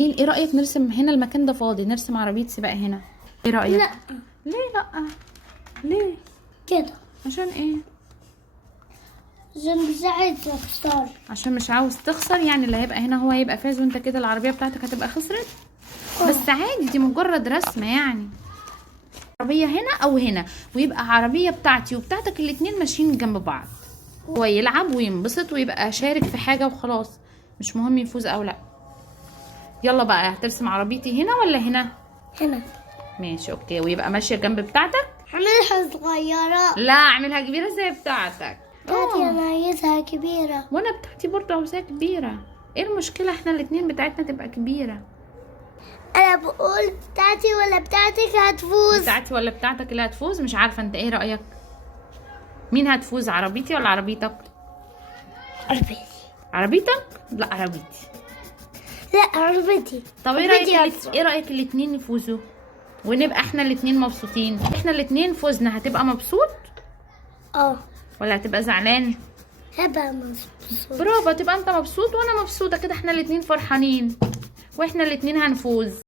ايه رأيك نرسم هنا؟ المكان ده فاضي، نرسم عربية سباق هنا. ايه رأيك؟ لا. ليه لا؟ ليه كده عشان ايه؟ عشان مش عايز اخسر. عشان مش عاوز تخسر، يعني اللي هيبقى هنا هو هيبقى فاز وانت كده العربية بتاعتك هتبقى خسرت. بس عادي، دي مجرد رسمة يعني. عربية هنا او هنا، ويبقى عربية بتاعتي وبتاعتك الاتنين ماشيين جنب بعض، هو يلعب وينبسط ويبقى شارك في حاجة وخلاص، مش مهم يفوز او لا. يلا بقى، هترسم عربيتي هنا ولا هنا؟ هنا. ماشي اوكي، ويبقى ماشية جنب بتاعتك. هعملها صغيرة. لا، اعملها كبيرة زي بتاعتك. بتاعتي انا عايزها كبيرة. وانا بتاعتي برضه عاوزاها كبيرة. ايه المشكلة؟ احنا الاتنين بتاعتنا تبقى كبيرة. انا بقول بتاعتي ولا بتاعتك هتفوز؟ بتاعتي ولا بتاعتك اللي هتفوز؟ مش عارفة، انت ايه رأيك؟ مين هتفوز، عربيتي ولا عربيتك؟ عربيتي. عربيتك؟ لا عربيتي. لا عربيتي. طب ايه عربيتي رأيك أفضل. ايه رأيك الاتنين يفوزوا ونبقى احنا الاتنين مبسوطين؟ احنا الاتنين فوزنا، هتبقى مبسوط اه ولا هتبقى زعلان؟ هبقى مبسوط. برافو، تبقى انت مبسوط وانا مبسوطة، كده احنا الاتنين فرحانين واحنا الاتنين هنفوز.